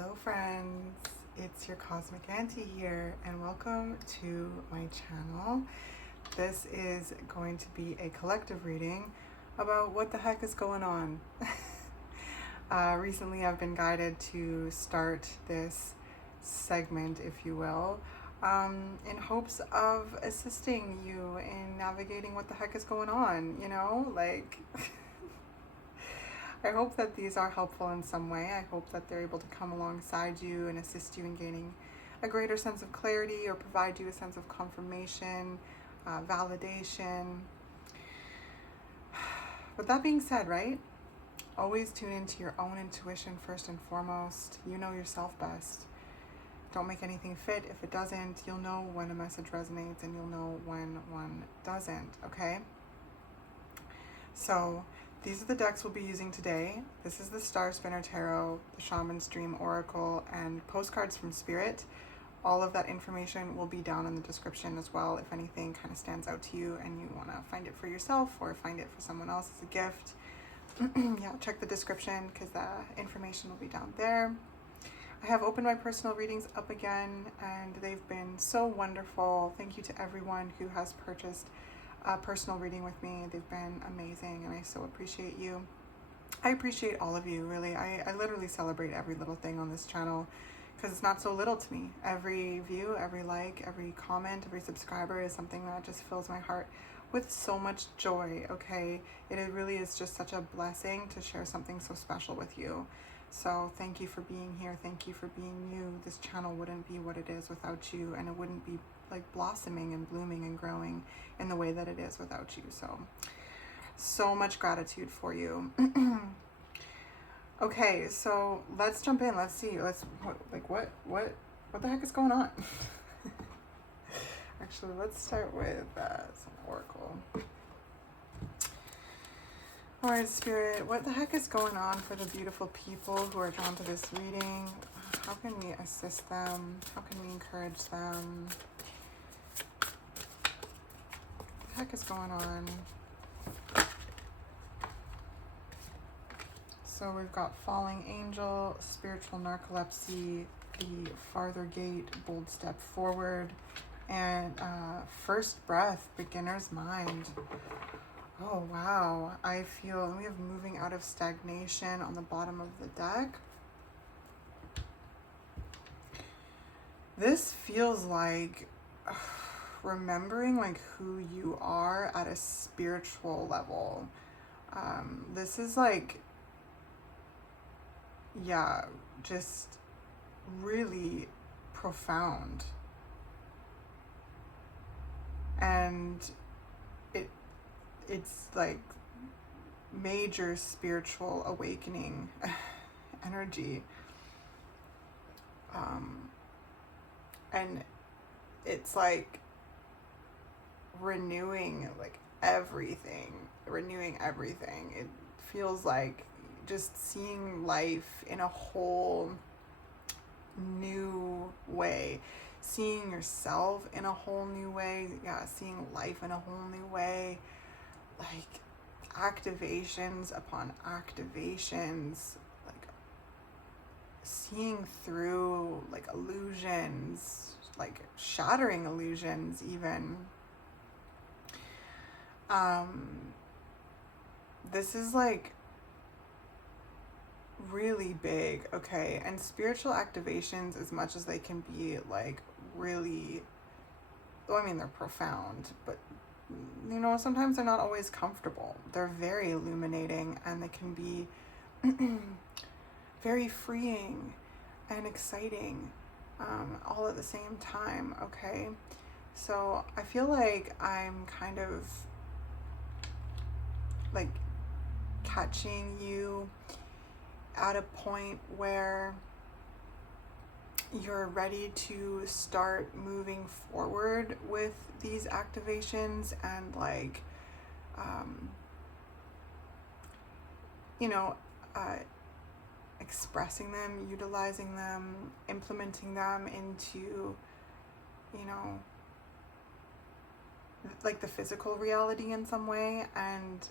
Hello friends, it's your Cosmic Auntie here and welcome to my channel. This is going to be a collective reading about what the heck is going on. Recently I've been guided to start this segment, if you will, in hopes of assisting you in navigating what the heck is going on, you know, like... I hope that these are helpful in some way. I hope that they're able to come alongside you and assist you in gaining a greater sense of clarity or provide you a sense of confirmation, validation. With that being said, right? Always tune into your own intuition first and foremost. You know yourself best. Don't make anything fit. If it doesn't, you'll know when a message resonates and you'll know when one doesn't, okay? So, these are the decks we'll be using today. This is the Starspinners Tarot, the Shamans Dream Oracle, and Postcards from Spirit. All of that information will be down in the description as well if anything kind of stands out to you and you want to find it for yourself or find it for someone else as a gift. Yeah, check the description because the information will be down there. I have opened my personal readings up again and they've been so wonderful. Thank you to everyone who has purchased a personal reading with me. They've been amazing and I so appreciate you. I appreciate all of you, really. I literally celebrate every little thing on this channel because it's not so little to me. Every view, every like, every comment, every subscriber is something that just fills my heart with so much joy, okay? It really is just such a blessing to share something so special with you. So thank you for being here. Thank you for being you. This channel wouldn't be what it is without you, and it wouldn't be like blossoming and blooming and growing in the way that it is without you. So much gratitude for you. Okay, so let's jump in. Let's see. What the heck is going on? Actually, let's start with some oracle. All right, Spirit, what the heck is going on for the beautiful people who are drawn to this reading? How can we assist them? How can we encourage them? What the heck is going on? So we've got Falling Angel, Spiritual Narcolepsy, the Farther Gate, Bold Step Forward, and First Breath, Beginner's Mind. Oh, wow. I feel we have Moving Out of Stagnation on the bottom of the deck. This feels like remembering like who you are at a spiritual level. This is like, yeah, just really profound. And it's like major spiritual awakening energy. And it's like renewing everything. It feels like just seeing life in a whole new way, seeing yourself in a whole new way. Yeah, seeing life in a whole new way. Like activations upon activations, like seeing through like illusions, like shattering illusions even. This is like really big, okay? And spiritual activations, as much as they can be like really, well, I mean, they're profound, but you know, sometimes they're not always comfortable. They're very illuminating and they can be very freeing and exciting all at the same time, okay? So I feel like I'm kind of like catching you at a point where you're ready to start moving forward with these activations and like you know, expressing them, utilizing them, implementing them into, you know, like the physical reality in some way. And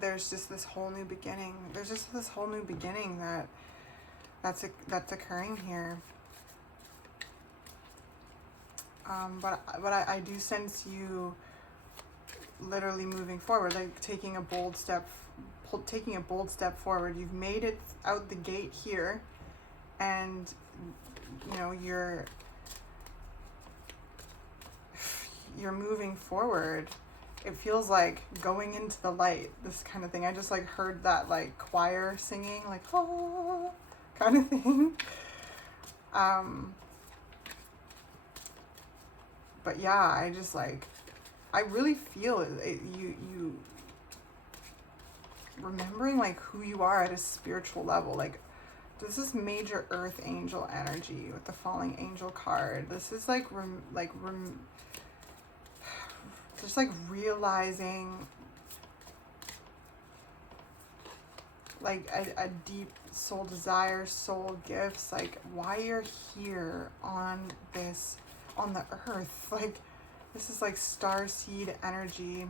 there's just this whole new beginning. There's just this whole new beginning that that's occurring here. But I do sense you literally moving forward, like taking a bold step forward. You've made it out the gate here, and you know you're moving forward. It feels like going into the light, this kind of thing. I just like heard that like choir singing, like oh, kind of thing. But yeah, I just like, I really feel it, you remembering like who you are at a spiritual level. Like this is major earth angel energy with the falling angel card. This is like just like realizing like a deep soul desire, soul gifts, like why you're here on the earth. Like this is like star seed energy.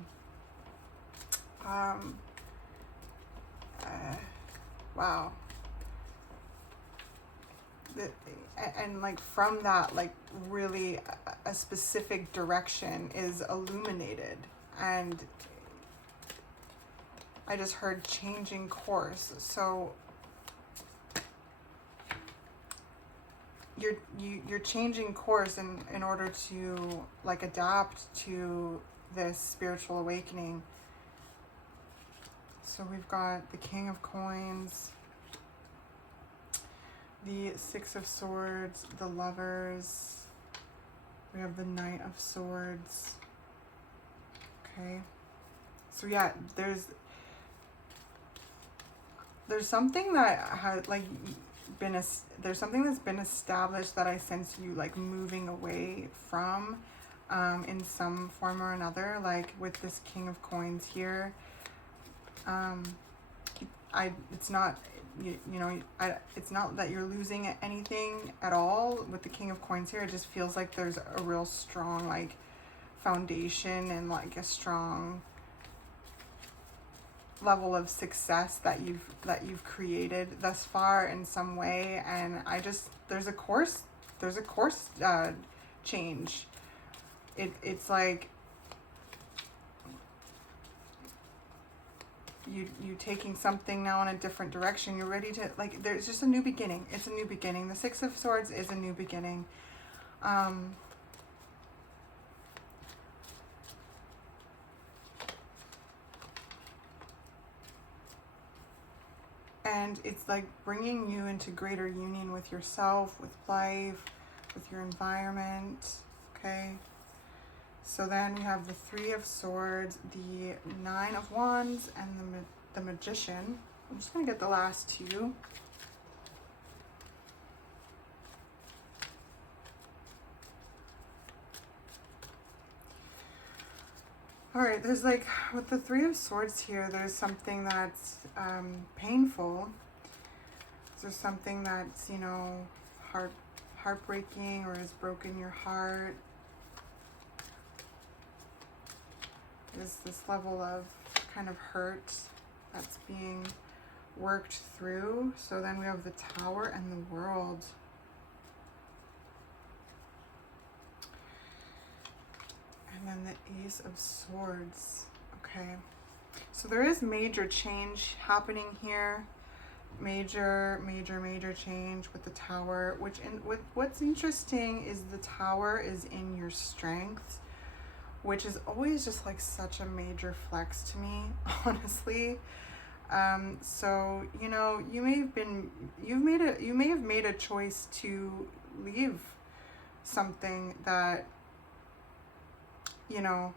Wow. And like from that, like really a specific direction is illuminated, and I just heard changing course. So you're changing course in order to like adapt to this spiritual awakening. So we've got the King of Coins, the Six of Swords, the Lovers. We have the Knight of Swords. Okay. So yeah, there's something that has like there's something that's been established that I sense you like moving away from in some form or another, like with this King of Coins here. It's not, it's not that you're losing anything at all with the King of Coins here. It just feels like there's a real strong like foundation and like a strong level of success that you've created thus far in some way. And there's a course change. It's like you taking something now in a different direction. You're ready to, like, there's just a new beginning. It's a new beginning. The Six of Swords is a new beginning. And it's like bringing you into greater union with yourself, with life, with your environment. Okay. So then we have the Three of Swords, the Nine of Wands, and the Magician. I'm just going to get the last two. All right, there's like, with the Three of Swords here, there's something that's painful. There's something that's, heartbreaking or has broken your heart. There's this level of kind of hurt that's being worked through. So then we have the Tower and the World. And then the Ace of Swords. Okay. So there is major change happening here. Major change with the Tower. What's interesting is the Tower is in your strength, which is always just like such a major flex to me, honestly. So, you may have made a choice to leave something that, you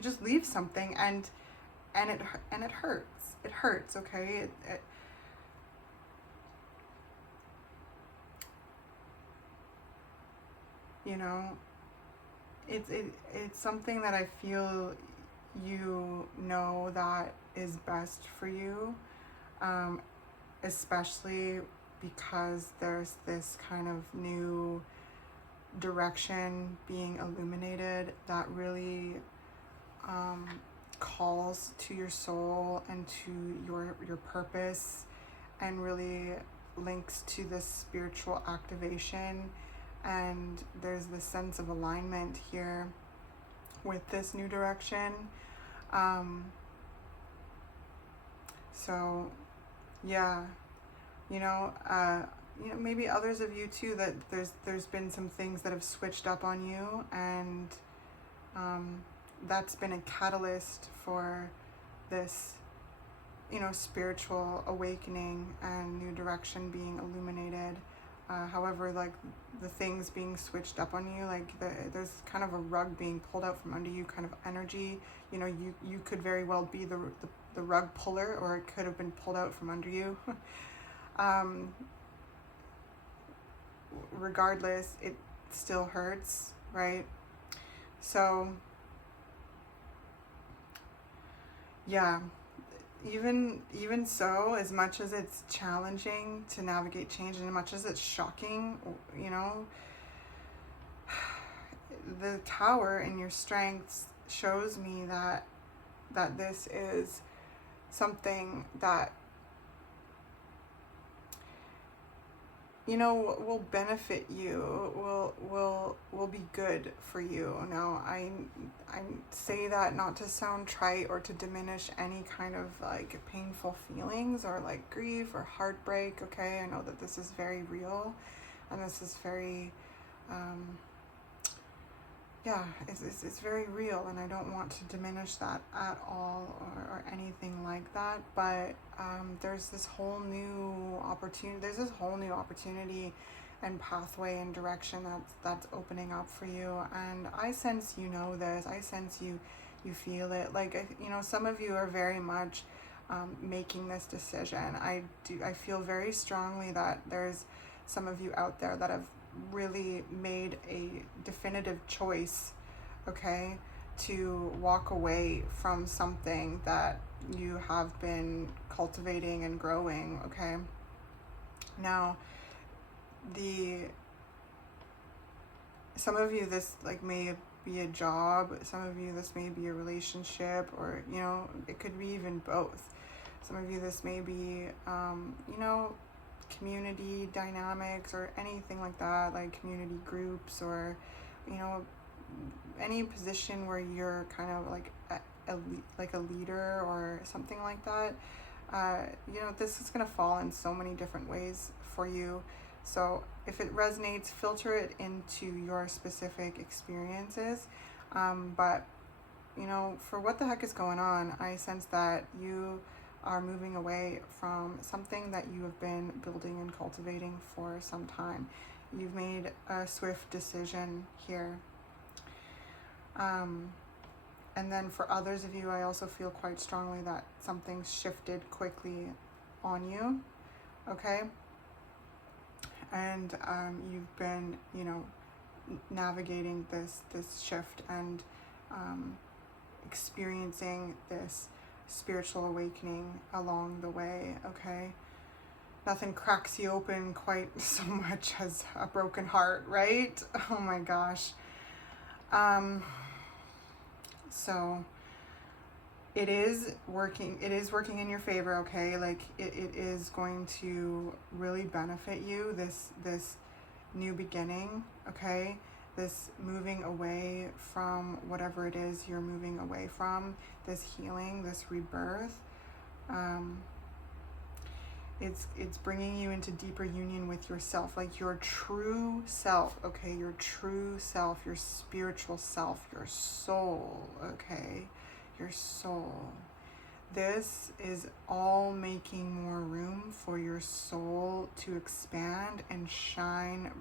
just leave something and it hurts. It hurts, okay? It's something that I feel that is best for you, especially because there's this kind of new direction being illuminated that really calls to your soul and to your purpose, and really links to this spiritual activation, and there's this sense of alignment here with this new direction. So yeah, maybe others of you too, that there's been some things that have switched up on you, and that's been a catalyst for this, spiritual awakening and new direction being illuminated. However, like the things being switched up on you, like there's kind of a rug being pulled out from under you, kind of energy. You could very well be the rug puller, or it could have been pulled out from under you. Regardless, it still hurts, right? So yeah, even so, as much as it's challenging to navigate change, and as much as it's shocking, the Tower in your strengths shows me that this is something that will benefit you, will be good for you. Now, I say that not to sound trite or to diminish any kind of like painful feelings or like grief or heartbreak, okay? I know that this is very real, and this is very it's very real, and I don't want to diminish that at all or anything like that, but there's this whole new opportunity and pathway and direction that's opening up for you, and I sense this. I sense you feel it. Like, some of you are very much making this decision. I feel very strongly that there's some of you out there that have really made a definitive choice, okay, to walk away from something that you have been cultivating and growing, okay? Now, some of you, this like may be a job, some of you this may be a relationship, or it could be even both. Some of you this may be community dynamics or anything like that, like community groups, or any position where you're kind of like a leader or something like that. This is going to fall in so many different ways for you. So if it resonates, filter it into your specific experiences. But for what the heck is going on, I sense that you are moving away from something that you have been building and cultivating for some time. You've made a swift decision here. And then for others of you, I also feel quite strongly that something's shifted quickly on you, okay? And you've been, navigating this shift and experiencing this spiritual awakening along the way, okay? Nothing cracks you open quite so much as a broken heart, right? Oh my gosh. So it is working in your favor, okay? Like it is going to really benefit you, this new beginning, okay? This moving away from whatever it is you're moving away from, this healing, this rebirth. It's bringing you into deeper union with yourself, like your true self, okay? Your true self, your spiritual self, your soul, okay? Your soul. This is all making more room for your soul to expand and shine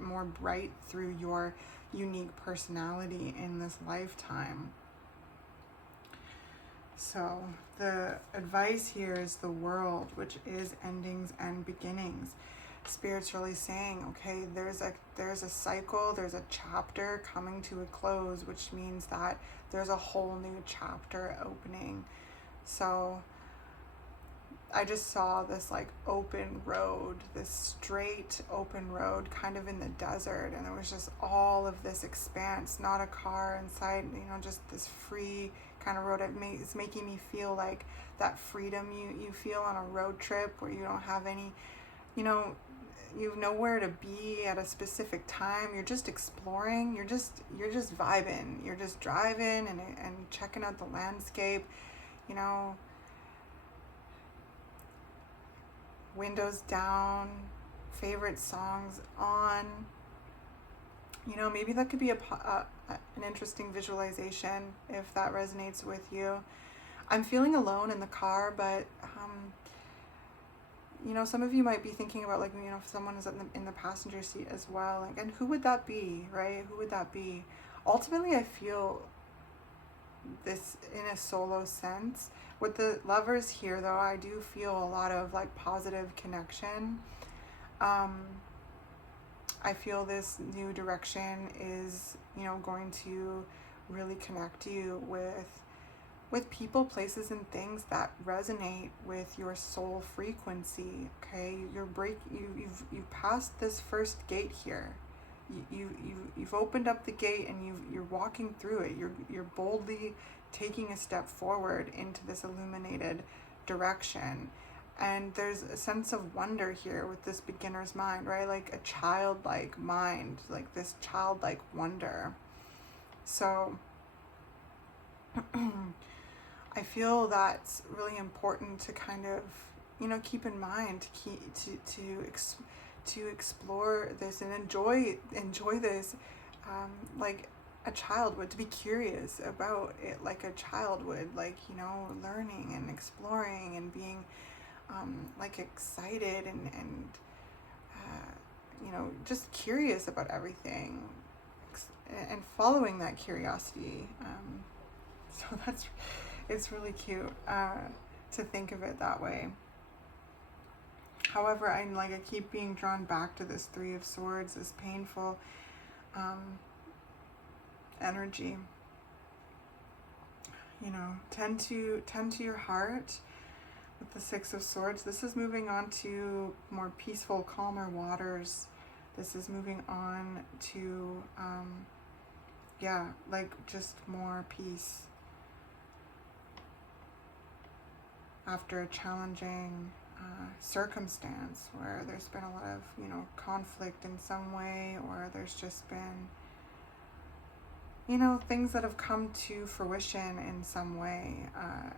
more bright through your unique personality in this lifetime. So the advice here is the world, which is endings and beginnings. Spiritually saying, okay, there's a cycle, there's a chapter coming to a close, which means that there's a whole new chapter opening. So I just saw this like open road, this straight open road kind of in the desert, and there was just all of this expanse, not a car inside, just this free kind of road. It's making me feel like that freedom you feel on a road trip where you don't have any you know, you know where to be at a specific time. You're just exploring. You're just vibing. You're just driving and checking out the landscape. You know, windows down, favorite songs on. You know, maybe that could be an interesting visualization if that resonates with you. I'm feeling alone in the car, but you know, some of you might be thinking about, like, you know, if someone is in the passenger seat as well, like, and who would that be, right? Who would that be? Ultimately, I feel this in a solo sense. With the lovers here, though, I do feel a lot of, like, positive connection. I feel this new direction is, you know, going to really connect you with people, places, and things that resonate with your soul frequency. Okay, you've passed this first gate here. You've opened up the gate, and you're walking through it. You're boldly taking a step forward into this illuminated direction. And there's a sense of wonder here with this beginner's mind, right? Like a childlike mind, like this childlike wonder. So I feel that's really important to kind of, you know, keep in mind, to explore this and enjoy this, like a child would, to be curious about it like a child would, like, you know, learning and exploring and being like excited and you know, just curious about everything and following that curiosity. So it's really cute to think of it that way. However, I keep being drawn back to this Three of Swords, this painful energy. You know, tend to your heart. With the Six of Swords, this is moving on to more peaceful, calmer waters. This is moving on to, yeah, like just more peace after a challenging circumstance where there's been a lot of, you know, conflict in some way, or there's just been, you know, things that have come to fruition in some way,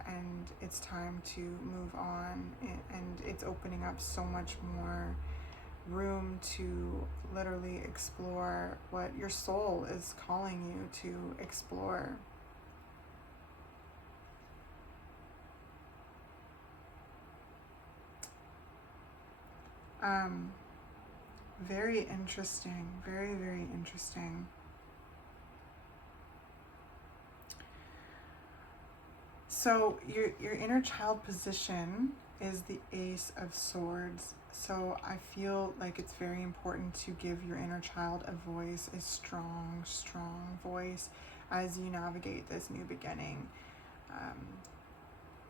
and it's time to move on, and it's opening up so much more room to literally explore what your soul is calling you to explore. Very interesting, very, very interesting. So your inner child position is the Ace of Swords. So I feel like it's very important to give your inner child a voice, a strong, strong voice as you navigate this new beginning.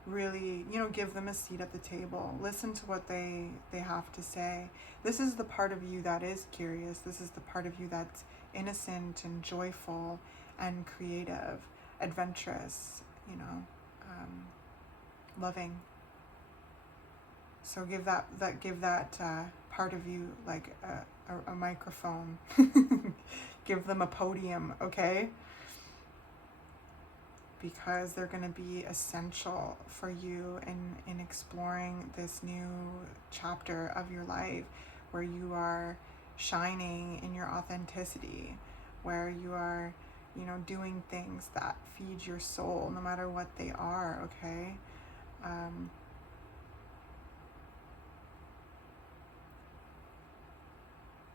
Really, you know, give them a seat at the table. Listen to what they have to say. This is the part of you that is curious. This is the part of you that's innocent and joyful and creative, adventurous, you know, loving. So give that part of you like a microphone. Give them a podium, okay? Because they're going to be essential for you in exploring this new chapter of your life, where you are shining in your authenticity, where you are, you know, doing things that feed your soul, no matter what they are, okay?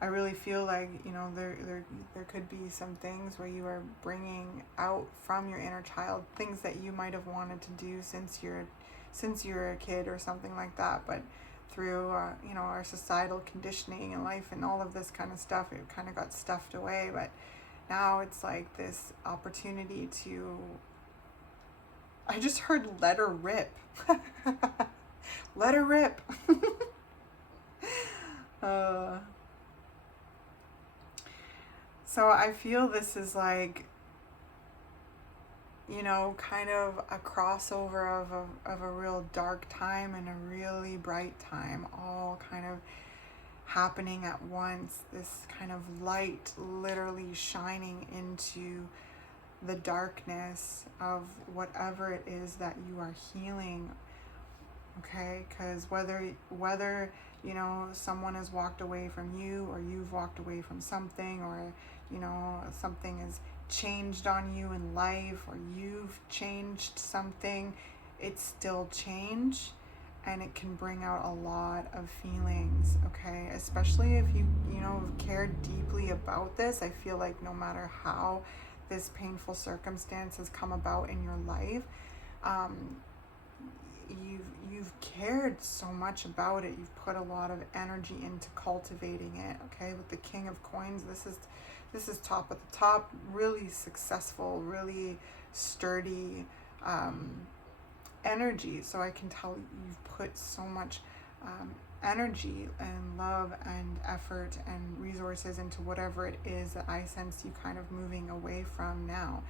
I really feel like, you know, there could be some things where you are bringing out from your inner child things that you might have wanted to do since you're a kid or something like that, but through you know, our societal conditioning and life and all of this kind of stuff, it kind of got stuffed away. But now it's like this opportunity to, I just heard let her rip. Let her rip. So I feel this is like, you know, kind of a crossover of a real dark time and a really bright time, all kind of happening at once, this kind of light literally shining into the darkness of whatever it is that you are healing. Okay, because whether you know, someone has walked away from you, or you've walked away from something, or you know, something has changed on you in life, or you've changed something, it's still change, and it can bring out a lot of feelings. Okay, especially if you know, care deeply about this. I feel like no matter how this painful circumstance has come about in your life, you've cared so much about it. You've put a lot of energy into cultivating it. Okay, with the King of Coins, this is top at the top, really successful, really sturdy energy. So I can tell you've put so much energy and love and effort and resources into whatever it is that I sense you kind of moving away from now.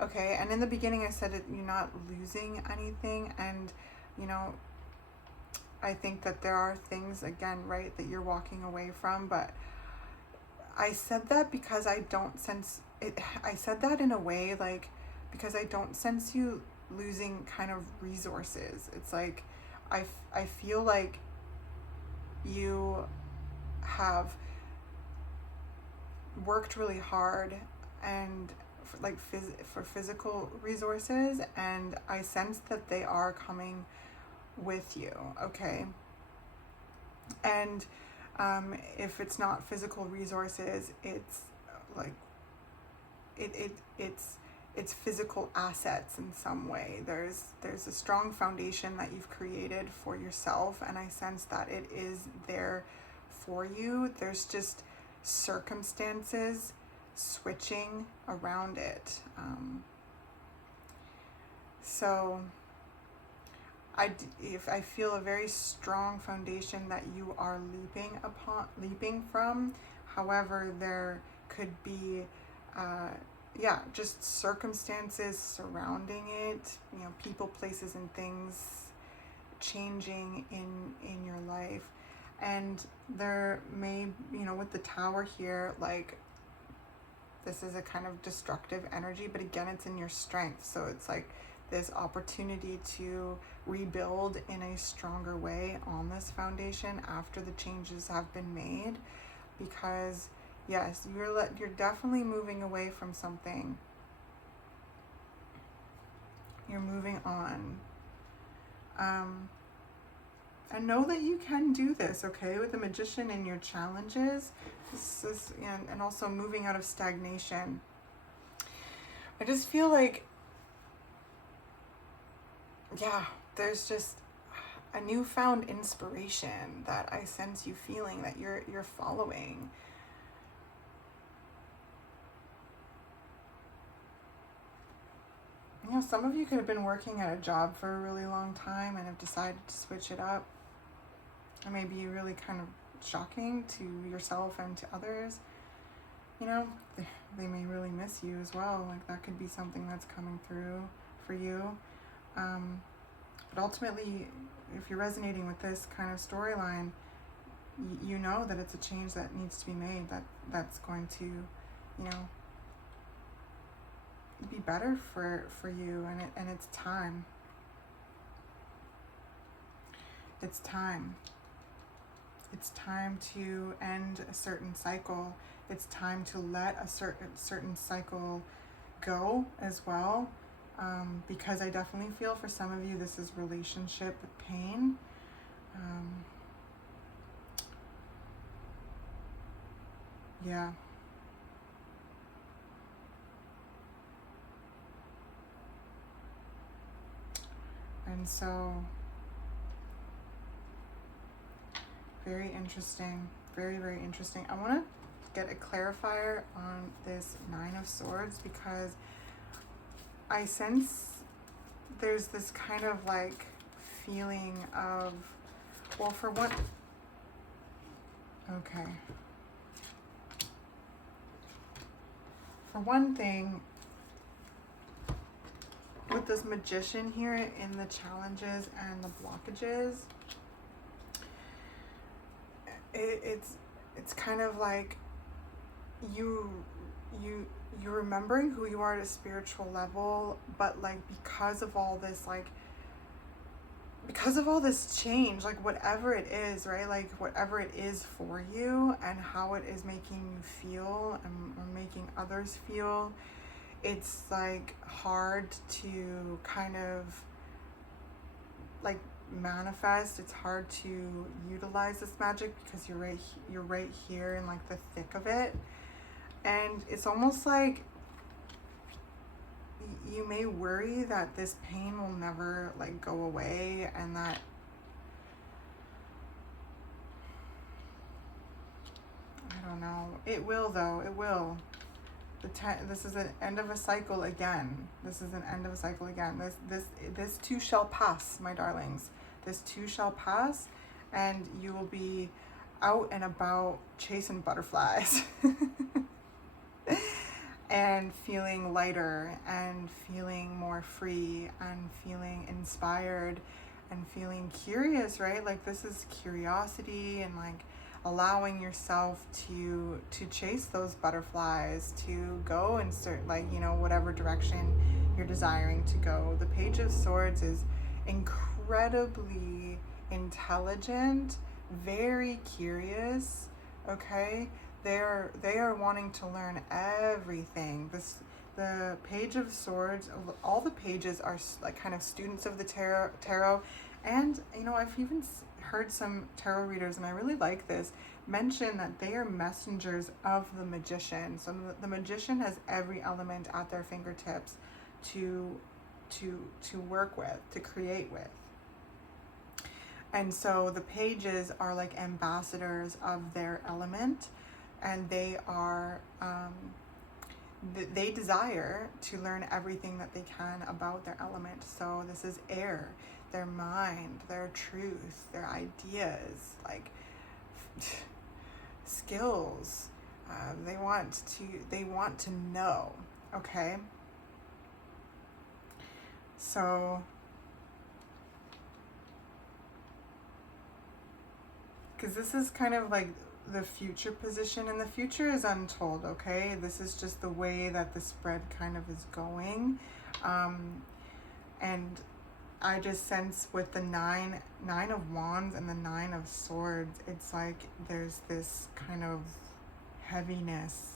Okay, and in the beginning I said it, you're not losing anything, and you know, I think that there are things, again, right, that you're walking away from, but I said that because I don't sense it. I said that in a way, like, because I don't sense you losing kind of resources. It's like I feel like you have worked really hard and for physical resources, and I sense that they are coming with you. Okay, and if it's not physical resources, it's like it's physical assets in some way. There's a strong foundation that you've created for yourself, and I sense that it is there for you. There's just circumstances switching around it. So I feel a very strong foundation that you are leaping from. However, there could be just circumstances surrounding it, you know, people, places, and things changing in your life. And there may, you know, with the Tower here, like, this is a kind of destructive energy, but again, it's in your strength. So it's like this opportunity to rebuild in a stronger way on this foundation after the changes have been made, because yes, you're definitely moving away from something. You're moving on. And know that you can do this, okay? With the Magician and your challenges, this is, and also moving out of stagnation. I just feel like, there's just a newfound inspiration that I sense you feeling, that you're following. You know, some of you could have been working at a job for a really long time and have decided to switch it up. It may be really kind of shocking to yourself and to others. You know, they may really miss you as well. Like, that could be something that's coming through for you. But ultimately, if you're resonating with this kind of storyline, you know that it's a change that needs to be made, that's going to, you know, be better for you, and it's time. It's time. It's time to end a certain cycle. It's time to let a certain cycle go as well, because I definitely feel for some of you this is relationship pain. Yeah. And so, very interesting, very, very interesting. I want to get a clarifier on this Nine of Swords, because I sense there's this kind of like feeling of, well, for one, okay. For one thing, with this Magician here in the challenges and the blockages, it's kind of like you you're remembering who you are at a spiritual level, but like because of all this, like because of all this change, like whatever it is, right, like whatever it is for you and how it is making you feel and or making others feel, it's like hard to kind of like manifest. It's hard to utilize this magic because you're right here in like the thick of it. And it's almost like you may worry that this pain will never like go away, and that I don't know, it will though, it will. This is an end of a cycle again. This is an end of a cycle again. This too shall pass, my darlings. This too shall pass, and you will be out and about chasing butterflies. And feeling lighter and feeling more free and feeling inspired and feeling curious, right? Like this is curiosity and like allowing yourself to chase those butterflies, to go in like, you know, whatever direction you're desiring to go. The Page of Swords is incredibly intelligent, very curious, okay? They are wanting to learn everything. The Page of Swords, all the pages are like kind of students of the tarot, and you know, I've even heard some tarot readers, and I really like this, mention that they are messengers of the magician. So the magician has every element at their fingertips to work with, to create with. And so the pages are like ambassadors of their element, and they are they desire to learn everything that they can about their element. So this is air, their mind, their truth, their ideas, like skills. They want to know, okay? So because this is kind of like the future position, and the future is untold, okay? This is just the way that the spread kind of is going. And I just sense with the nine of wands and the 9 of swords, it's like there's this kind of heaviness,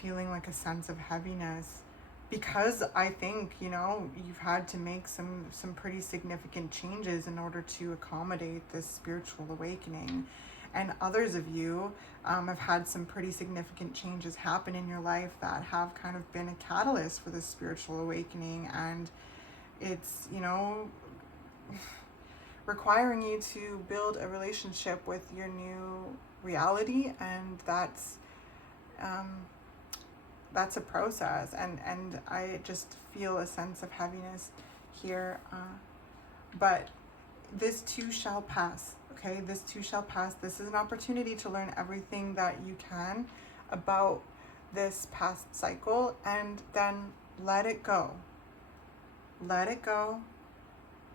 feeling like a sense of heaviness, because I think, you know, you've had to make some pretty significant changes in order to accommodate this spiritual awakening. And others of you have had some pretty significant changes happen in your life that have kind of been a catalyst for this spiritual awakening. And it's, you know, requiring you to build a relationship with your new reality. And that's a process. And I just feel a sense of heaviness here. But this too shall pass. Okay, this too shall pass. This is an opportunity to learn everything that you can about this past cycle, and then let it go. Let it go,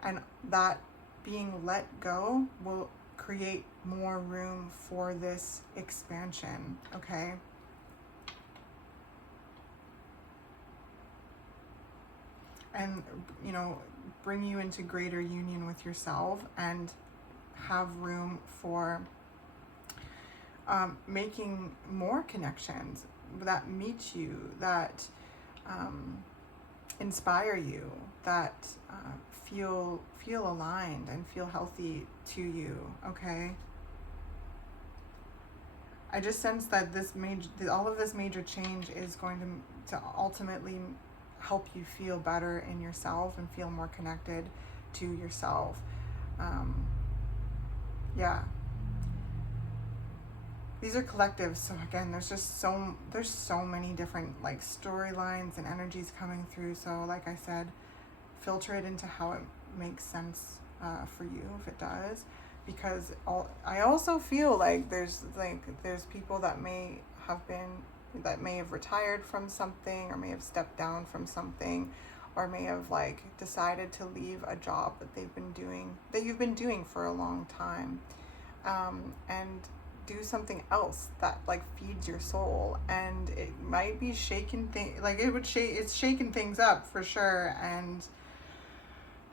and that being let go will create more room for this expansion, okay? And, you know, bring you into greater union with yourself and have room for making more connections that meet you, that inspire you, that feel aligned and feel healthy to you, okay? I just sense that all of this major change is going to ultimately help you feel better in yourself and feel more connected to yourself. Yeah. These are collectives, so again, there's so many different like storylines and energies coming through. So like I said, filter it into how it makes sense for you, if it does, because I also feel like there's people that may have retired from something, or may have stepped down from something, or may have like decided to leave a job that you've been doing for a long time. and do something else that like feeds your soul. And it might be shaking things, like it's shaking things up for sure. And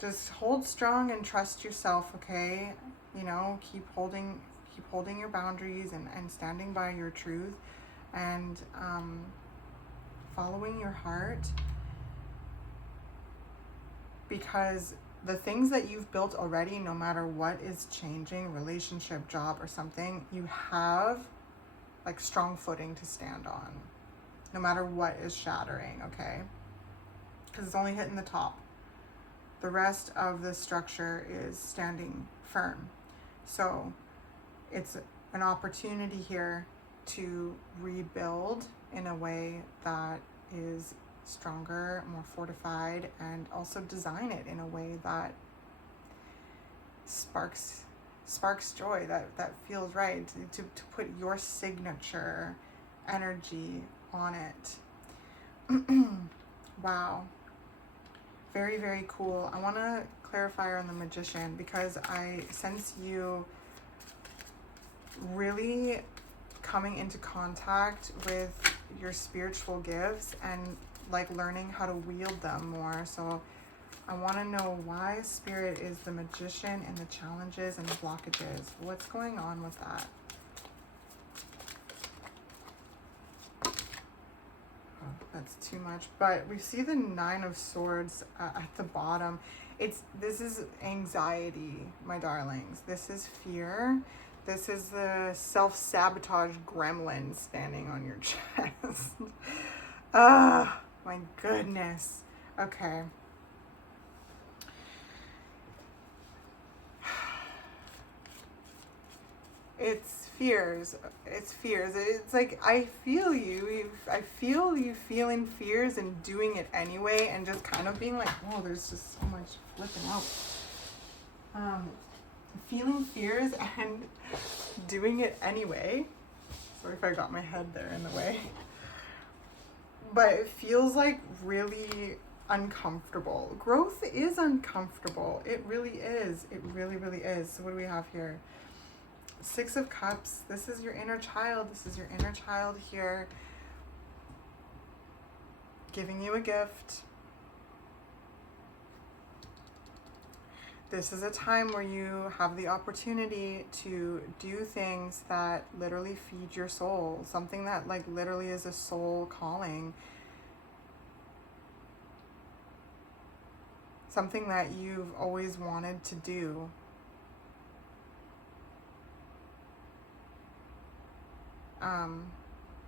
just hold strong and trust yourself, okay? You know, keep holding your boundaries and standing by your truth, and following your heart, because the things that you've built already, no matter what is changing, relationship, job, or something, you have like strong footing to stand on, no matter what is shattering, okay? Because it's only hitting the top. The rest of the structure is standing firm. So it's an opportunity here to rebuild in a way that is stronger, more fortified, and also design it in a way that sparks joy, that feels right, to put your signature energy on it. Wow. Very, very cool. I want to clarify on the Magician, because I sense you really coming into contact with your spiritual gifts and like learning how to wield them more. So I want to know why Spirit is the Magician and the challenges and the blockages. What's going on with that? Oh, that's too much. But we see the Nine of Swords at the bottom. This is anxiety, my darlings. This is fear. This is the self-sabotage gremlin standing on your chest. Ah, my goodness. Okay. It's fears. It's like, I feel you. I feel you feeling fears and doing it anyway, and just kind of being like, whoa, there's just so much flipping out. Feeling fears and doing it anyway. Sorry if I got my head there in the way. But it feels like really uncomfortable. Growth is uncomfortable. It really is. It really, really is. So what do we have here? Six of Cups. This is your inner child. This is your inner child here, giving you a gift. This is a time where you have the opportunity to do things that literally feed your soul. Something that like literally is a soul calling. Something that you've always wanted to do.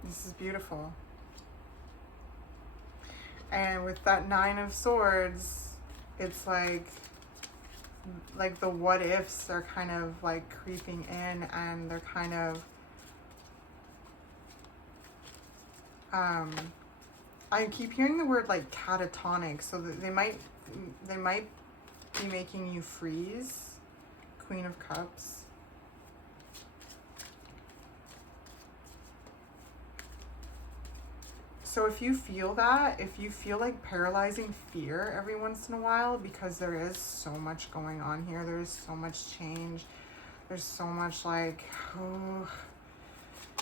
This is beautiful. And with that Nine of Swords, it's like the what ifs are kind of like creeping in, and they're kind of I keep hearing the word like catatonic, so that they might be making you freeze. Queen of Cups. So if you feel that, if you feel like paralyzing fear every once in a while, because there is so much going on here, there's so much change, there's so much like,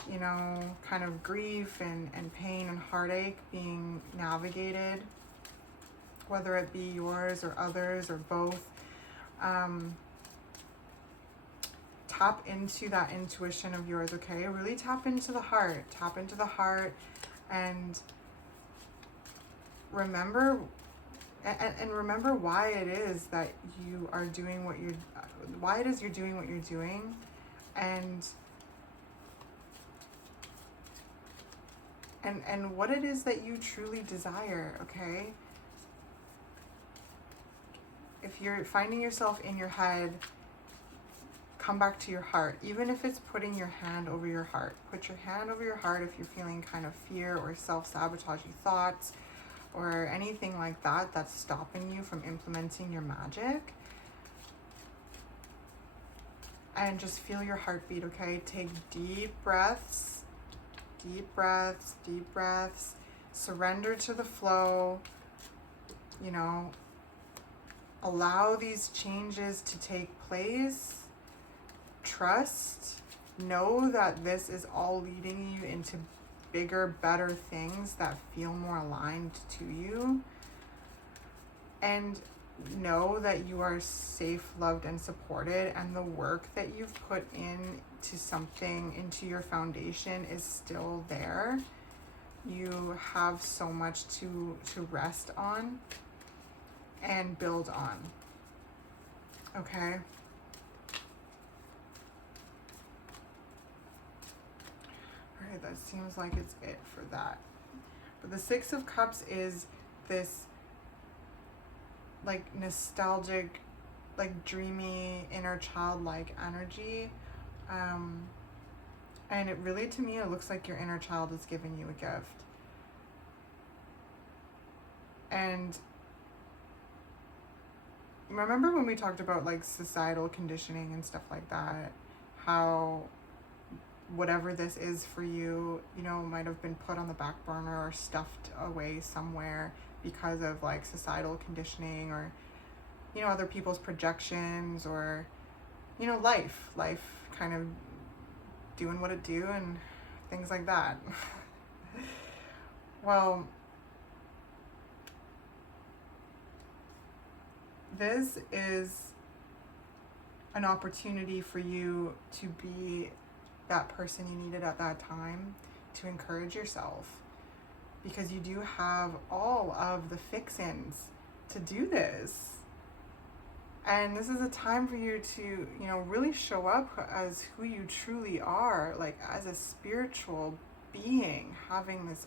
you know, kind of grief and pain and heartache being navigated, whether it be yours or others or both. Tap into that intuition of yours, okay? Really tap into the heart. Tap into the heart. And remember, remember why it is that you are doing what you're, why it is you're doing what you're doing, and what it is that you truly desire, okay? If you're finding yourself in your head, come back to your heart. Even if it's putting your hand over your heart. Put your hand over your heart if you're feeling kind of fear or self-sabotaging thoughts or anything like that that's stopping you from implementing your magic. And just feel your heartbeat, okay? Take deep breaths. Deep breaths, deep breaths. Surrender to the flow. You know, allow these changes to take place. trust, know that this is all leading you into bigger, better things that feel more aligned to you. And know that you are safe, loved, and supported, and the work that you've put into something, into your foundation, is still there. You have so much to rest on and build on. Okay? Alright, that seems like it's it for that. But the Six of Cups is this like nostalgic, like dreamy, inner childlike energy. And it really, to me, it looks like your inner child is giving you a gift. And remember when we talked about like societal conditioning and stuff like that, how whatever this is for you, you know, might have been put on the back burner or stuffed away somewhere because of like societal conditioning, or, you know, other people's projections, or, you know, life kind of doing what it do and things like that. Well, this is an opportunity for you to be that person you needed at that time, to encourage yourself, because you do have all of the fixins to do this. And this is a time for you to, you know, really show up as who you truly are, like as a spiritual being having this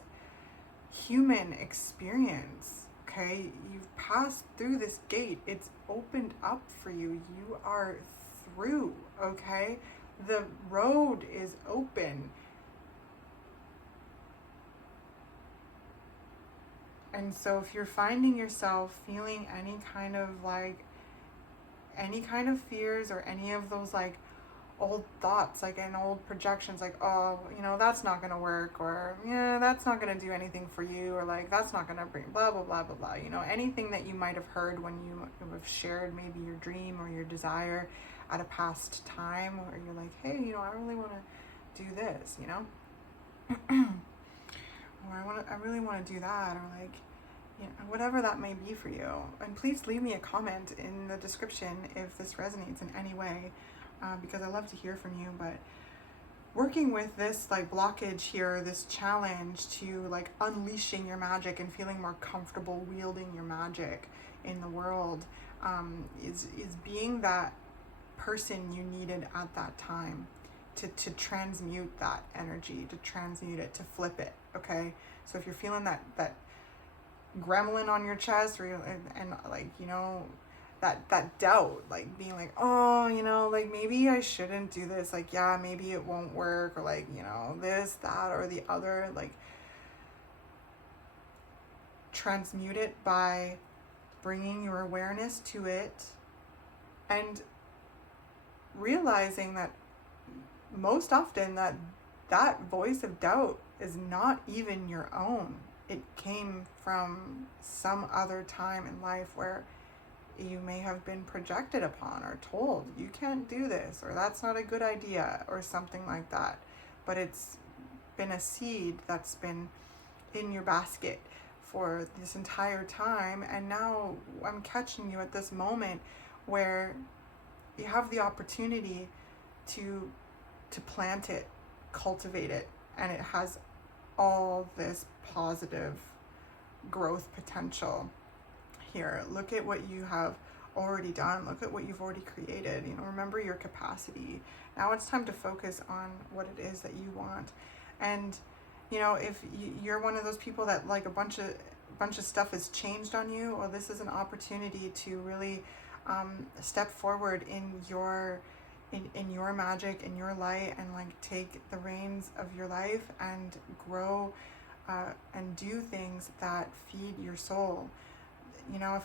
human experience. Okay, you've passed through this gate. It's opened up for you. You are through, okay? The road is open. And so if you're finding yourself feeling any kind of fears, or any of those like old thoughts, like and old projections, like, oh, you know, that's not going to work, or yeah, that's not going to do anything for you, or like that's not going to bring blah blah blah blah blah, you know, anything that you might have heard when you have shared maybe your dream or your desire at a past time, where you're like, hey, you know, I really want to do this, you know, or I really want to do that, or like, you know, whatever that may be for you. And please leave me a comment in the description if this resonates in any way, because I love to hear from you. But working with this like blockage here, this challenge to like unleashing your magic and feeling more comfortable wielding your magic in the world, is being that person you needed at that time to transmute that energy, to transmute it, to flip it. Okay, so if you're feeling that gremlin on your chest, or and like, you know, that doubt, like being like, oh, you know, like maybe I shouldn't do this, like, yeah, maybe it won't work, or like, you know, this, that, or the other, like transmute it by bringing your awareness to it and realizing that most often that voice of doubt is not even your own. It came from some other time in life where you may have been projected upon or told you can't do this, or that's not a good idea, or something like that. But it's been a seed that's been in your basket for this entire time, and now I'm catching you at this moment where you have the opportunity to plant it, cultivate it, and it has all this positive growth potential here. Look at what you have already done. Look at what you've already created. You know, remember your capacity. Now it's time to focus on what it is that you want. And, you know, if you're one of those people that like a bunch of stuff has changed on you, well, this is an opportunity to really step forward in your magic, in your light, and like take the reins of your life and grow and do things that feed your soul. You know,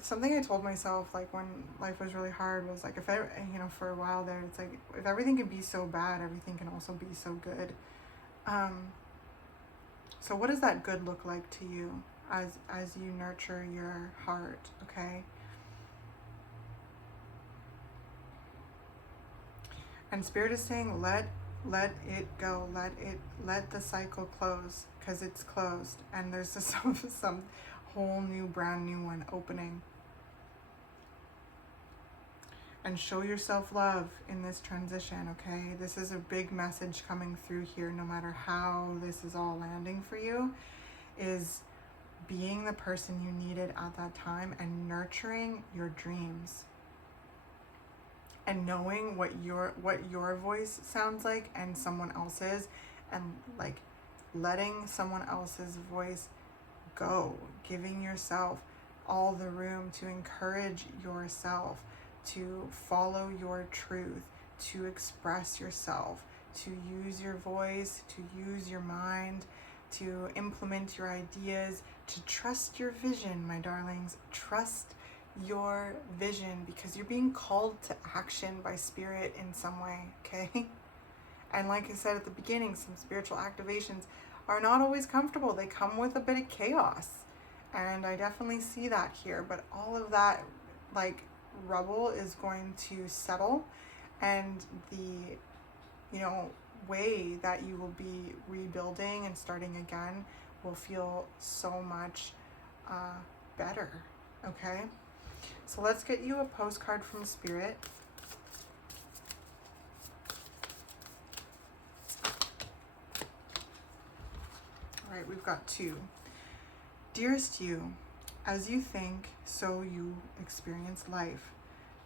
something I told myself, like when life was really hard, was like, you know, for a while there, it's like, if everything can be so bad, everything can also be so good. So what does that good look like to you as you nurture your heart? Okay. And Spirit is saying, let it go, let the cycle close, because it's closed, and there's some whole new, brand new one opening. And show yourself love in this transition, okay? This is a big message coming through here, no matter how this is all landing for you, is being the person you needed at that time and nurturing your dreams. And knowing what your voice sounds like and someone else's, and like letting someone else's voice go, giving yourself all the room to encourage yourself, to follow your truth, to express yourself, to use your voice, to use your mind, to implement your ideas, to trust your vision, my darlings. Trust your vision, because you're being called to action by Spirit in some way, okay? And like I said at the beginning, some spiritual activations are not always comfortable. They come with a bit of chaos, and I definitely see that here. But all of that, like, rubble is going to settle, and the, you know, way that you will be rebuilding and starting again will feel so much better, okay? So let's get you a postcard from Spirit. All right, we've got two. Dearest you, as you think, so you experience life.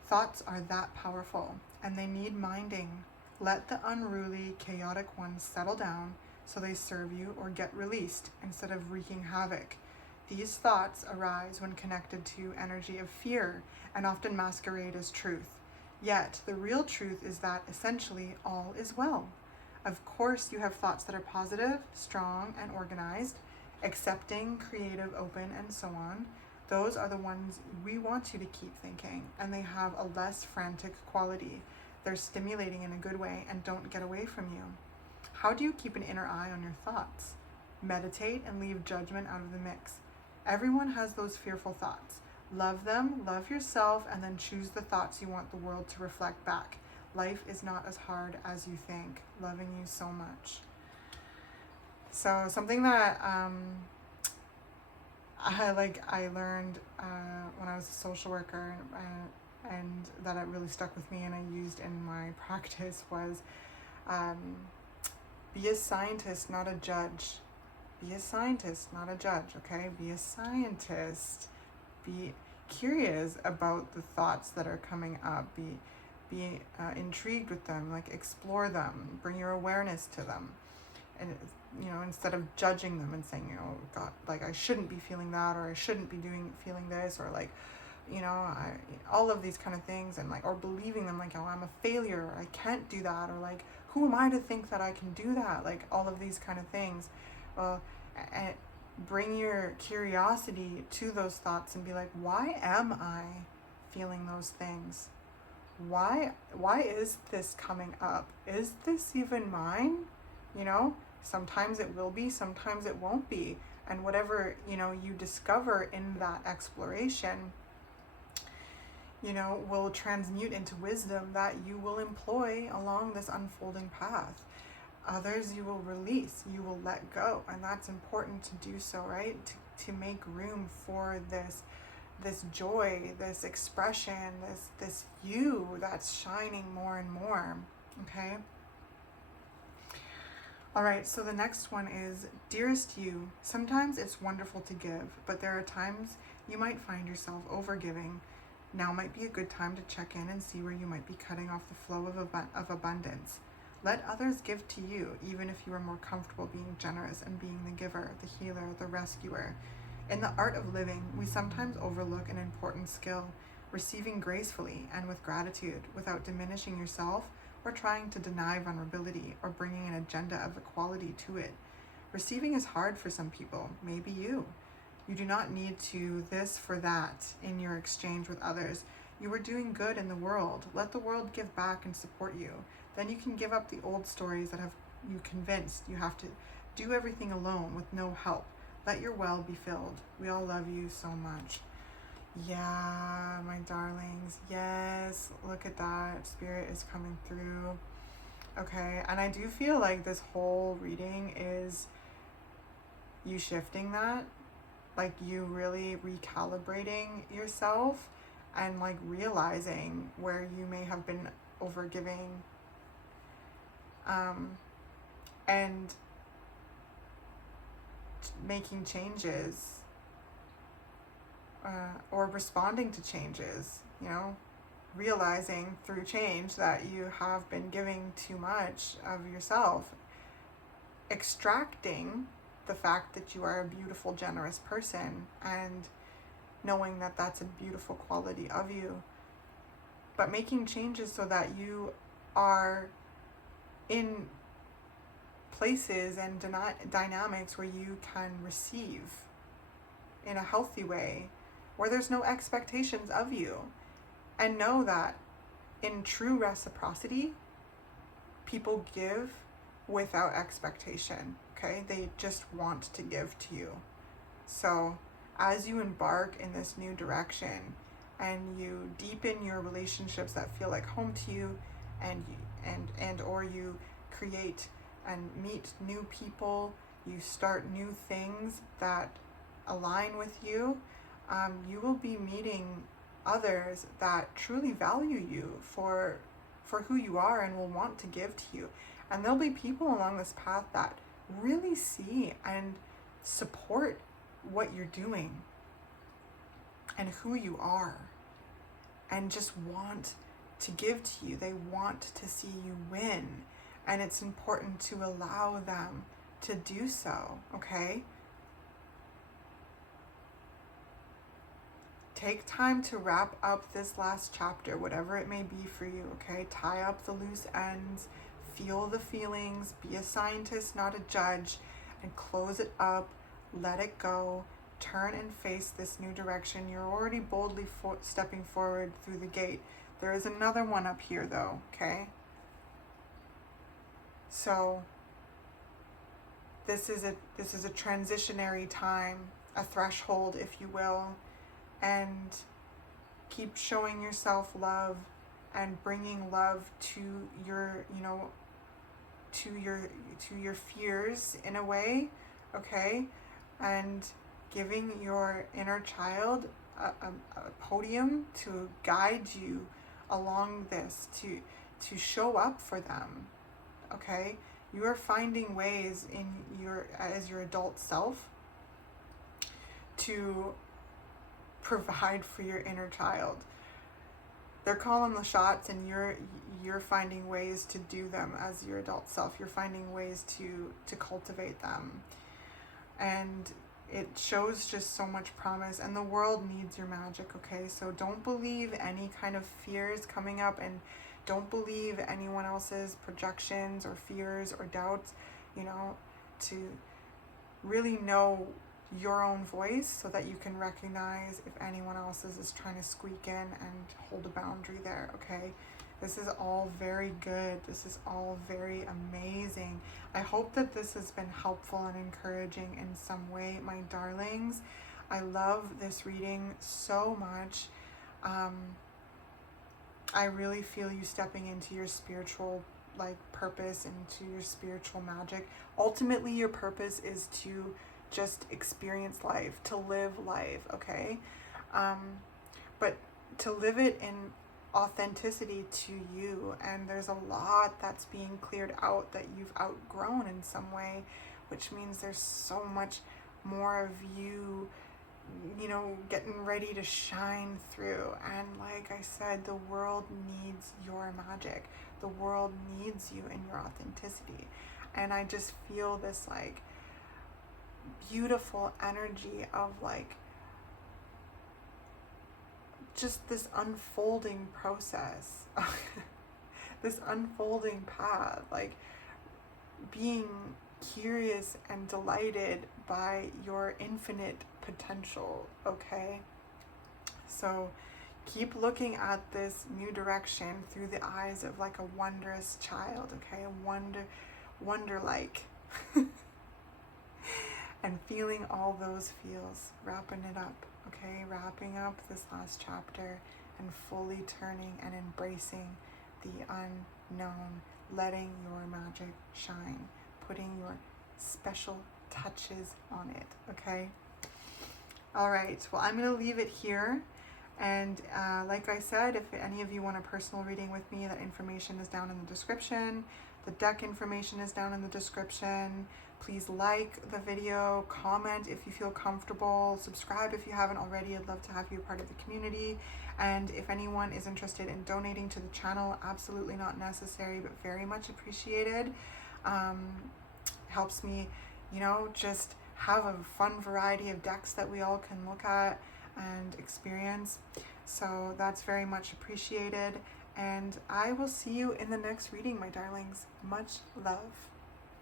Thoughts are that powerful, and they need minding. Let the unruly, chaotic ones settle down so they serve you or get released instead of wreaking havoc. These thoughts arise when connected to energy of fear and often masquerade as truth. Yet, the real truth is that essentially all is well. Of course, you have thoughts that are positive, strong, and organized, accepting, creative, open, and so on. Those are the ones we want you to keep thinking, and they have a less frantic quality. They're stimulating in a good way and don't get away from you. How do you keep an inner eye on your thoughts? Meditate and leave judgment out of the mix. Everyone has those fearful thoughts. Love them, love yourself, and then choose the thoughts you want the world to reflect back. Life is not as hard as you think. Loving you so much. So something that I learned when I was a social worker, and that it really stuck with me and I used in my practice was be a scientist, not a judge. Be a scientist, not a judge, okay? Be a scientist. Be curious about the thoughts that are coming up. Be intrigued with them, like explore them, bring your awareness to them. And, you know, instead of judging them and saying, you know, God, like I shouldn't be feeling that, or I shouldn't be feeling this, or like, you know, all of these kind of things, and like, or believing them, like, oh, I'm a failure, or I can't do that, or like, who am I to think that I can do that? Like all of these kind of things. Well, and bring your curiosity to those thoughts and be like, why am I feeling those things? Why is this coming up? Is this even mine? You know, sometimes it will be, sometimes it won't be. And whatever, you know, you discover in that exploration, you know, will transmute into wisdom that you will employ along this unfolding path. Others you will release, you will let go. And that's important to do so, right? To make room for this joy, this expression, this you that's shining more and more, okay? All right, so the next one is, dearest you, sometimes it's wonderful to give, but there are times you might find yourself overgiving. Now might be a good time to check in and see where you might be cutting off the flow of abundance. Let others give to you, even if you are more comfortable being generous and being the giver, the healer, the rescuer. In the art of living, we sometimes overlook an important skill, receiving gracefully and with gratitude without diminishing yourself or trying to deny vulnerability or bringing an agenda of equality to it. Receiving is hard for some people, maybe you. You do not need to this for that in your exchange with others. You are doing good in the world. Let the world give back and support you. Then you can give up the old stories that have you convinced you have to do everything alone with no help. Let your well be filled. We all love you so much. Yeah, my darlings. Yes, look at that. Spirit is coming through. okay? And I do feel like this whole reading is you shifting that, like you really recalibrating yourself and like realizing where you may have been overgiving, and making changes, or responding to changes, you know, realizing through change that you have been giving too much of yourself, extracting the fact that you are a beautiful, generous person, and knowing that that's a beautiful quality of you, but making changes so that you are in places and dynamics where you can receive in a healthy way, where there's no expectations of you, and know that in true reciprocity, people give without expectation, okay? They just want to give to you. So as you embark in this new direction and you deepen your relationships that feel like home to you, and or you create and meet new people, you start new things that align with you, you will be meeting others that truly value you for who you are and will want to give to you. And there'll be people along this path that really see and support what you're doing and who you are, and just want to give to you. They want to see you win, and it's important to allow them to do so, okay? Take time to wrap up this last chapter, whatever it may be for you, okay? Tie up the loose ends, feel the feelings, be a scientist, not a judge, and close it up, let it go, turn and face this new direction. You're already boldly stepping forward through the gate. There is another one up here though, okay? So this is a transitionary time, a threshold, if you will, and keep showing yourself love and bringing love to your, you know, to your fears in a way, okay? And giving your inner child a podium to guide you along this, to show up for them, okay? You are finding ways as your adult self to provide for your inner child. They're calling the shots, and you're finding ways to do them as your adult self. You're finding ways to cultivate them, and it shows just so much promise, and the world needs your magic, okay? So don't believe any kind of fears coming up, and don't believe anyone else's projections or fears or doubts, you know, to really know your own voice so that you can recognize if anyone else's is trying to squeak in and hold a boundary there, okay? This is all very good. This is all very amazing. I hope that this has been helpful and encouraging in some way, my darlings. I love this reading so much. I really feel you stepping into your spiritual purpose, into your spiritual magic. Ultimately, your purpose is to just experience life, to live life, okay? But to live it in authenticity to you, and there's a lot that's being cleared out that you've outgrown in some way, which means there's so much more of you, you know, getting ready to shine through. And like I said, the world needs your magic. The world needs you in your authenticity. And I just feel this beautiful energy of just this unfolding process, this unfolding path, being curious and delighted by your infinite potential, okay? So keep looking at this new direction through the eyes of a wondrous child, okay? A wonder-like. And feeling all those feels, wrapping it up, okay? Wrapping up this last chapter and fully turning and embracing the unknown, letting your magic shine, putting your special touches on it, okay? All right, well, I'm going to leave it here. And like I said, if any of you want a personal reading with me, that information is down in the description. The deck information is down in the description. Please like the video, comment if you feel comfortable, subscribe if you haven't already. I'd love to have you a part of the community. And if anyone is interested in donating to the channel, absolutely not necessary, but very much appreciated. Helps me, you know, just have a fun variety of decks that we all can look at and experience. So that's very much appreciated. And I will see you in the next reading, my darlings. Much love.